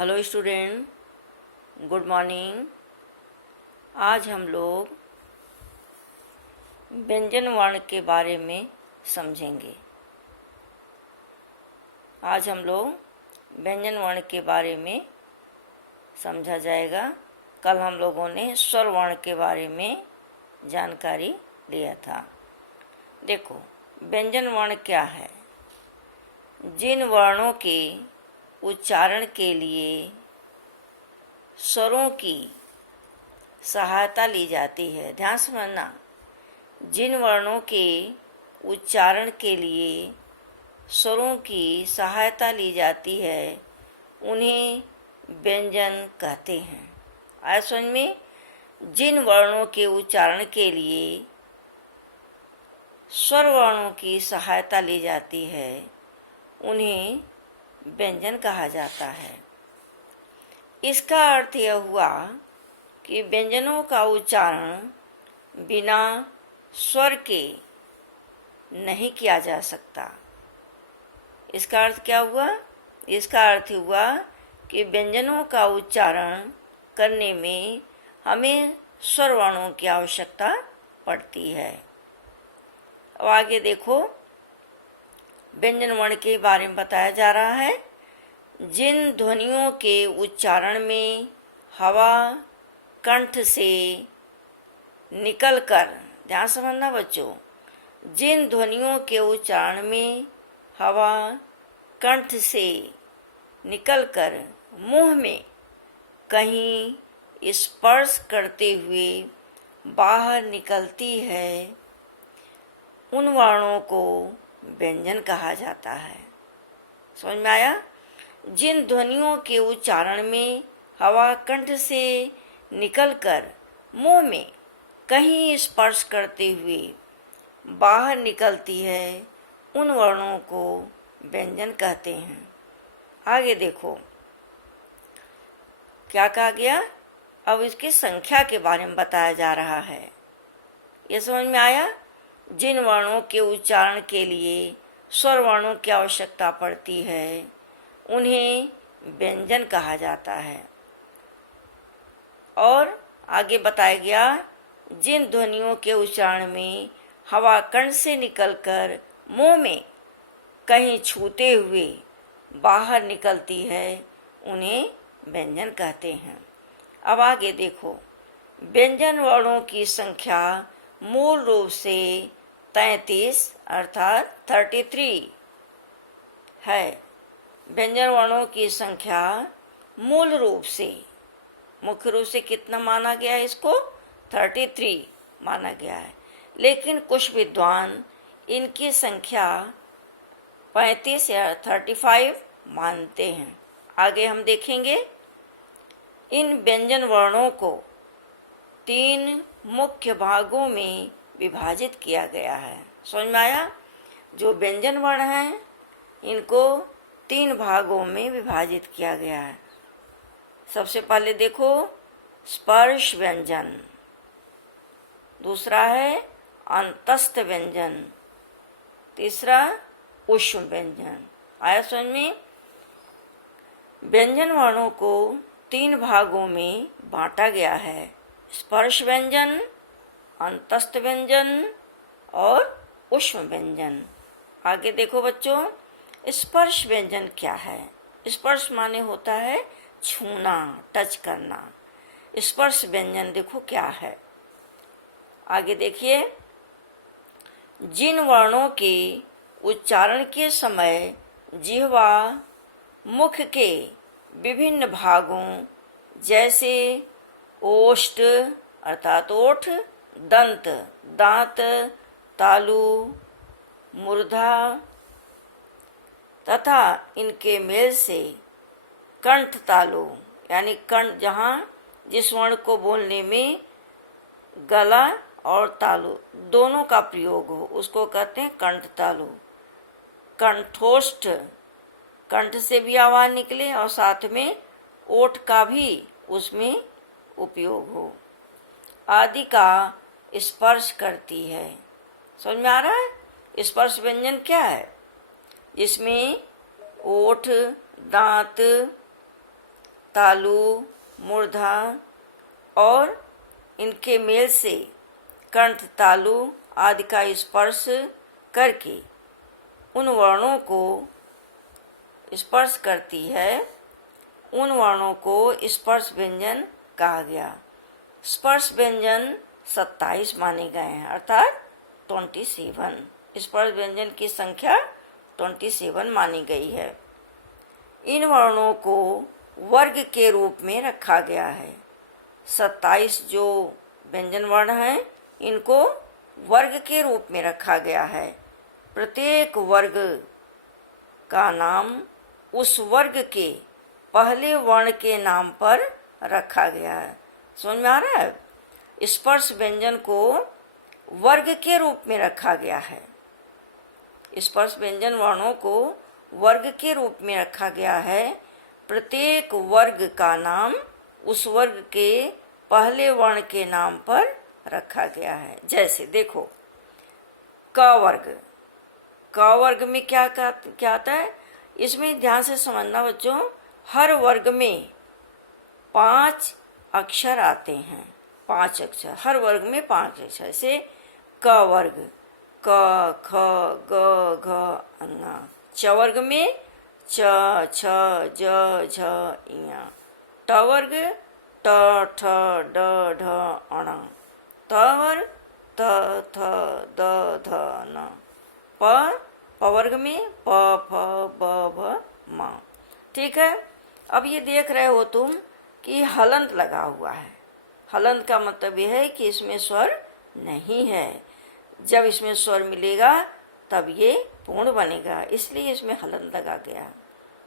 Hello student, good morning. आज हम लोग व्यंजन वर्ण के बारे में समझेंगे। आज हम लोग व्यंजन वर्ण के बारे में समझा जाएगा। कल हम लोगों ने स्वर वर्ण के बारे में जानकारी लिया था। देखो, व्यंजन वर्ण क्या है? जिन वर्णों के उच्चारण के लिए स्वरों की सहायता ली जाती है। ध्यान से समझना, जिन वर्णों के उच्चारण के लिए स्वरों की सहायता ली जाती है उन्हें व्यंजन कहते हैं। आया समझ में? जिन वर्णों के उच्चारण के लिए स्वर वर्णों की सहायता ली जाती है उन्हें व्यंजन कहा जाता है। इसका अर्थ यह हुआ कि व्यंजनों का उच्चारण बिना स्वर के नहीं किया जा सकता। इसका अर्थ क्या हुआ? इसका अर्थ हुआ कि व्यंजनों का उच्चारण करने में हमें स्वर वर्णों की आवश्यकता पड़ती है। अब आगे देखो, व्यंजन वर्ण के बारे में बताया जा रहा है। जिन ध्वनियों के उच्चारण में हवा कंठ से निकलकर, ध्यान समझना बच्चों, जिन ध्वनियों के उच्चारण में हवा कंठ से निकलकर मुंह में कहीं स्पर्श करते हुए बाहर निकलती है उन वर्णों को व्यंजन कहा जाता है। समझ में आया? जिन ध्वनियों के उच्चारण में हवा कंठ से निकलकर मुंह में कहीं स्पर्श करते हुए बाहर निकलती है उन वर्णों को व्यंजन कहते हैं। आगे देखो क्या कहा गया। अब इसकी संख्या के बारे में बताया जा रहा है। ये समझ में आया? जिन वर्णों के उच्चारण के लिए स्वर वर्णों की आवश्यकता पड़ती है उन्हें व्यंजन कहा जाता है। और आगे बताया गया, जिन ध्वनियों के उच्चारण में हवा कण से निकलकर मुंह में कहीं छूते हुए बाहर निकलती है उन्हें व्यंजन कहते हैं। अब आगे देखो, व्यंजन वर्णों की संख्या मूल रूप से 33 अर्थात 33 है। व्यंजन वर्णों की संख्या मूल रूप से, मुख्य रूप से कितना माना गया है? इसको 33 माना गया है। लेकिन कुछ विद्वान इनकी संख्या 35 या 35 मानते हैं। आगे हम देखेंगे। इन व्यंजन वर्णों को 3 मुख्य भागों में विभाजित किया गया है। समझ में आया? जो व्यंजन वर्ण हैं इनको 3 भागों में विभाजित किया गया है। सबसे पहले देखो, स्पर्श व्यंजन, दूसरा है अंतस्थ व्यंजन, तीसरा ऊष्म व्यंजन। आया समझ में? व्यंजन वर्णों को 3 भागों में बांटा गया है: स्पर्श व्यंजन, अंतस्थ व्यंजन और ऊष्म व्यंजन। आगे देखो बच्चों, स्पर्श व्यंजन क्या है? स्पर्श माने होता है छूना, टच करना। स्पर्श व्यंजन देखो क्या है। आगे देखिए, जिन वर्णों के उच्चारण के समय जिह्वा मुख के विभिन्न भागों जैसे ओष्ठ अर्थात ओठ, दंत दांत, तालु, मूर्धा तथा इनके मेल से कंठ तालु, यानी कंठ, जहाँ जिस वर्ण को बोलने में गला और तालु दोनों का प्रयोग हो उसको कहते हैं कंठ तालु। कंठोष्ठ, कंठ से भी आवाज निकले और साथ में ओठ का भी उसमें उपयोग हो, आदि का स्पर्श करती है। समझ में आ रहा है? स्पर्श व्यंजन क्या है? जिसमें ओठ, दांत, तालु, मूर्धा और इनके मेल से कंठ तालु आदि का स्पर्श करके उन वर्णों को स्पर्श करती है, उन वर्णों को स्पर्श व्यंजन कहा गया। स्पर्श व्यंजन 27 माने गए हैं, अर्थात 27। स्पर्श व्यंजन की संख्या 27 मानी गई है। इन वर्णों को वर्ग के रूप में रखा गया है। 27 जो व्यंजन वर्ण हैं, इनको वर्ग के रूप में रखा गया है। प्रत्येक वर्ग का नाम उस वर्ग के पहले वर्ण के नाम पर रखा गया है। समझ में आ रहा है? स्पर्श व्यंजन को वर्ग के रूप में रखा गया है। स्पर्श व्यंजन वर्णों को वर्ग के रूप में रखा गया है। प्रत्येक वर्ग का नाम उस वर्ग के पहले वर्ण के नाम पर रखा गया है। जैसे देखो, क वर्ग, क वर्ग में क्या आता है, इसमें ध्यान से समझना बच्चों। हर वर्ग में 5 अक्षर आते हैं, 5 अक्षर, हर वर्ग में 5 अक्षर। जैसे क वर्ग, क, ख, ग, घ, ङ। च वर्ग में च, छ, ज, झ, ञ। ट वर्ग ट, ठ, ड, ढ, अण। त वर्ग त, थ, द, ध, न। प वर्ग में प, फ, ब, भ, म। ठीक है। अब ये देख रहे हो तुम कि हलंत लगा हुआ है। हलंत का मतलब यह है कि इसमें स्वर नहीं है। जब इसमें स्वर मिलेगा तब ये पूर्ण बनेगा, इसलिए इसमें हलंत लगा गया।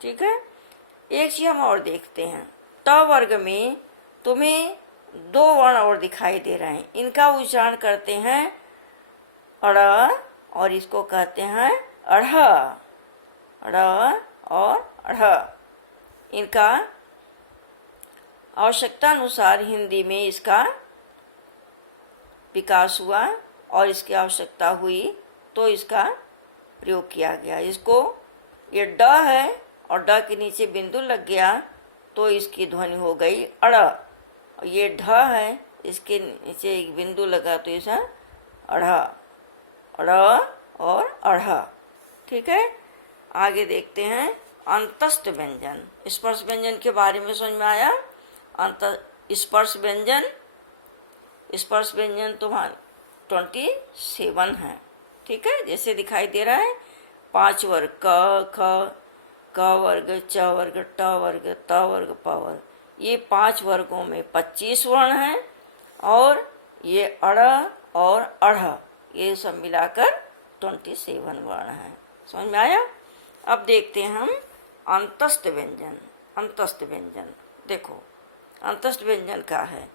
ठीक है। एक चीज हम और देखते हैं। ट वर्ग में तुम्हें 2 वर्ण और दिखाई दे रहे हैं। इनका उच्चारण करते हैं अड़ और इसको कहते हैं अढ़। अड़ और अढ़। इनका आवश्यकता अनुसार हिंदी में इसका विकास हुआ और इसकी आवश्यकता हुई तो इसका प्रयोग किया गया। इसको ये ड है और ड के नीचे बिंदु लग गया तो इसकी ध्वनि हो गई अड़। ये ढ है, इसके नीचे एक बिंदु लगा तो ऐसा अढ़, अड़ और अढ़। ठीक है। आगे देखते हैं अंतस्थ व्यंजन। स्पर्श व्यंजन के बारे में समझ में आया। स्पर्श व्यंजन, स्पर्श व्यंजन तुम्हारा 27 है। ठीक है। जैसे दिखाई दे रहा है 5 वर्ग क, ख, क वर्ग, च वर्ग, ट वर्ग, त वर्ग, प वर्ग। ये 5 वर्गों में 25 वर्ण हैं और ये अड़ और अढ़, ये सब मिलाकर 27 वर्ण हैं। समझ में आया। अब देखते हैं हम अंतस्थ व्यंजन। अंतस्थ व्यंजन देखो, अंतस्थ व्यंजन क्या है।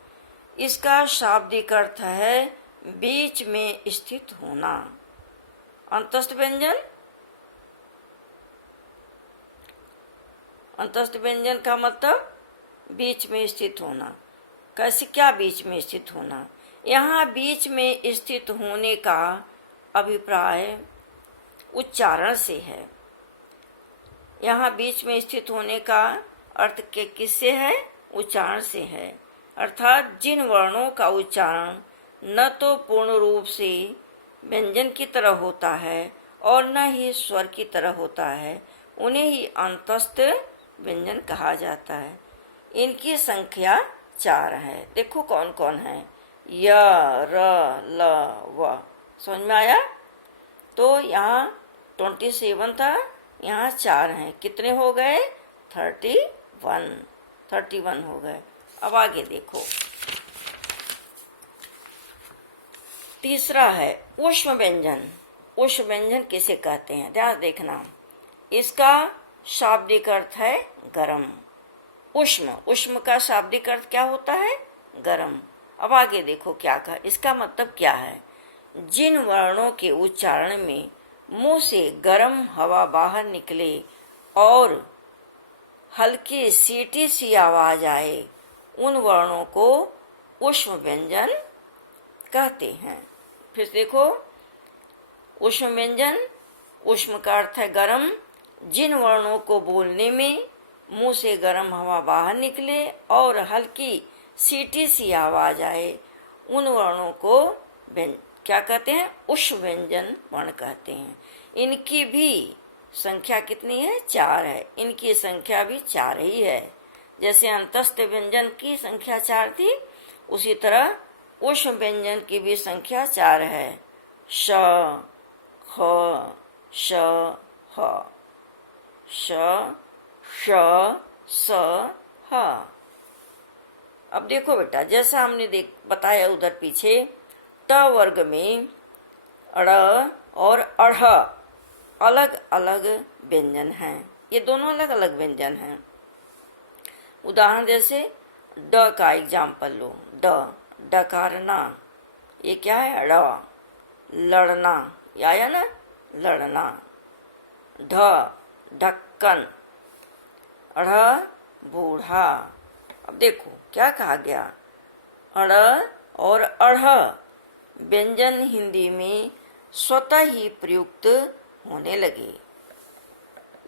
इसका शाब्दिक अर्थ है बीच में स्थित होना। अंतस्थ व्यंजन, अंतस्थ व्यंजन का मतलब बीच में स्थित होना। कैसे, क्या बीच में स्थित होना। यहाँ बीच में स्थित होने का अभिप्राय उच्चारण से है। यहाँ बीच में स्थित होने का अर्थ के किससे है, उच्चारण से है। अर्थात जिन वर्णों का उच्चारण न तो पूर्ण रूप से व्यंजन की तरह होता है और न ही स्वर की तरह होता है, उन्हें ही अंतस्थ व्यंजन कहा जाता है। इनकी संख्या 4 है। देखो कौन कौन है। य, र, ल, व। समझ में आया। तो यहाँ 27 था, यहाँ 4 हैं। कितने हो गए? 31 हो गए। अब आगे देखो, तीसरा है ऊष्म व्यंजन। ऊष्म व्यंजन किसे कहते हैं, ध्यान देखना। इसका शाब्दिक अर्थ है गरम। ऊष्म, ऊष्म का शाब्दिक अर्थ क्या होता है? गरम। अब आगे देखो क्या कहा। इसका मतलब क्या है, जिन वर्णों के उच्चारण में मुंह से गरम हवा बाहर निकले और हल्की सीटी सी आवाज आए, उन वर्णों को ऊष्म व्यंजन कहते हैं। फिर देखो, ऊष्म व्यंजन, ऊष्म का अर्थ है गरम। जिन वर्णों को बोलने में मुंह से गर्म हवा बाहर निकले और हल्की सीटी सी आवाज आए, उन वर्णों को क्या कहते हैं? उष् व्यंजन वर्ण कहते हैं। इनकी भी संख्या कितनी है? 4 है। इनकी संख्या भी 4 ही है। जैसे अंतस्थ व्यंजन की संख्या 4 थी, उसी तरह उष् व्यंजन की भी संख्या 4 है। श, ख, श, ह, श, श, स, ह। अब देखो बेटा, जैसा हमने बताया उधर पीछे, ट वर्ग में ड़ और अढ़ अलग अलग व्यंजन हैं। ये दोनों अलग अलग व्यंजन हैं। उदाहरण जैसे ड का एग्जाम्पल लो। डकारना, ये क्या है? ड़। लड़ना, ये आया ना? लड़ना। ढक्कन, अढ़ बूढ़ा। अब देखो क्या कहा गया? अड़ और अढ़ व्यंजन हिंदी में स्वतः ही प्रयुक्त होने लगे।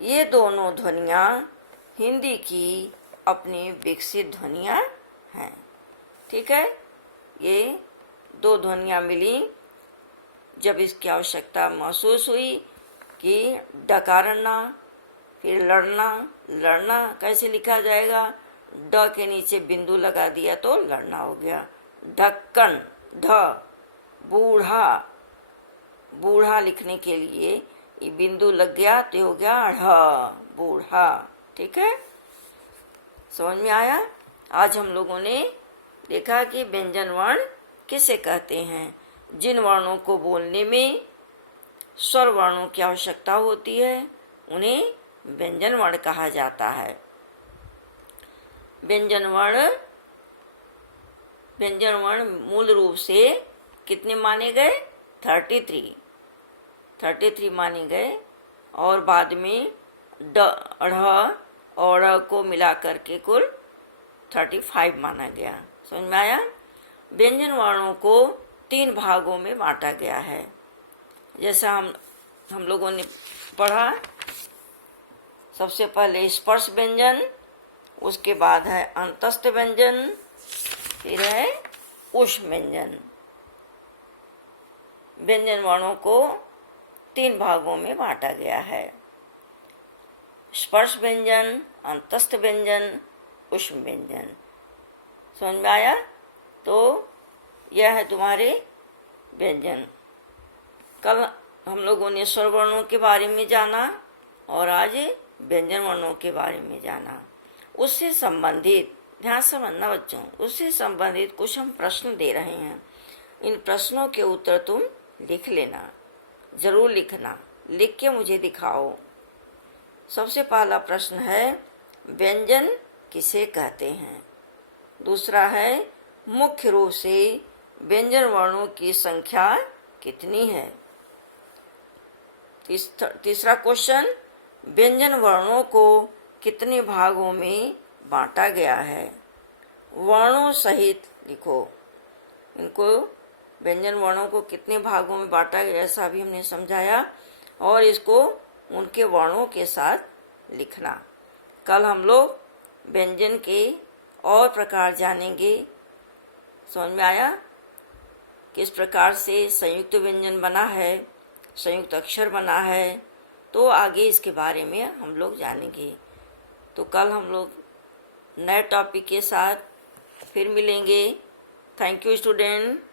ये दोनों ध्वनियाँ हिंदी की अपनी विकसित ध्वनियाँ हैं। ठीक है, ये 2 ध्वनियाँ मिली जब इसकी आवश्यकता महसूस हुई कि डकारना, फिर लड़ना। लड़ना कैसे लिखा जाएगा? ड के नीचे बिंदु लगा दिया तो लड़ना हो गया। ढक्कन, ढ। बूढ़ा, बूढ़ा लिखने के लिए ये बिंदु लग गया तो हो गया ढ़, बूढ़ा। ठीक है, समझ में आया? आज हम लोगों ने देखा कि व्यंजन वर्ण किसे कहते हैं। जिन वर्णों को बोलने में स्वर वर्णों की आवश्यकता होती है, उन्हें व्यंजन वर्ण कहा जाता है। व्यंजन वर्ण मूल रूप से कितने माने गए? 33 माने गए, और बाद में ड, ढ़ और ड़ को मिला करके कुल 35 माना गया। समझ में आया? व्यंजन वर्णों को 3 भागों में बांटा गया है। जैसा हम लोगों ने पढ़ा, सबसे पहले स्पर्श व्यंजन, उसके बाद है अंतस्थ व्यंजन, फिर है उष् व्यंजन। व्यंजन वर्णों को 3 भागों में बांटा गया है। स्पर्श व्यंजन, अंतस्थ व्यंजन, उष् व्यंजन। समझ में आया? तो यह है तुम्हारे व्यंजन। कल हम लोगों ने स्वर वर्णों के बारे में जाना और आज व्यंजन वर्णों के बारे में जाना। उससे संबंधित, ध्यान से समझना बच्चों, उससे संबंधित कुछ हम प्रश्न दे रहे हैं। इन प्रश्नों के उत्तर तुम लिख लेना, जरूर लिखना, लिख के मुझे दिखाओ। सबसे पहला प्रश्न है, व्यंजन किसे कहते हैं? दूसरा है, मुख्य रूप से व्यंजन वर्णों की संख्या कितनी है? तीसरा क्वेश्चन, व्यंजन वर्णों को कितने भागों में बांटा गया है? वर्णों सहित लिखो। इनको व्यंजन वर्णों को कितने भागों में बांटा गया ऐसा भी हमने समझाया, और इसको उनके वर्णों के साथ लिखना। कल हम लोग व्यंजन के और प्रकार जानेंगे। समझ में आया? किस प्रकार से संयुक्त व्यंजन बना है, संयुक्त अक्षर बना है, तो आगे इसके बारे में हम लोग जानेंगे। तो कल हम लोग नए टॉपिक के साथ फिर मिलेंगे। Thank you student.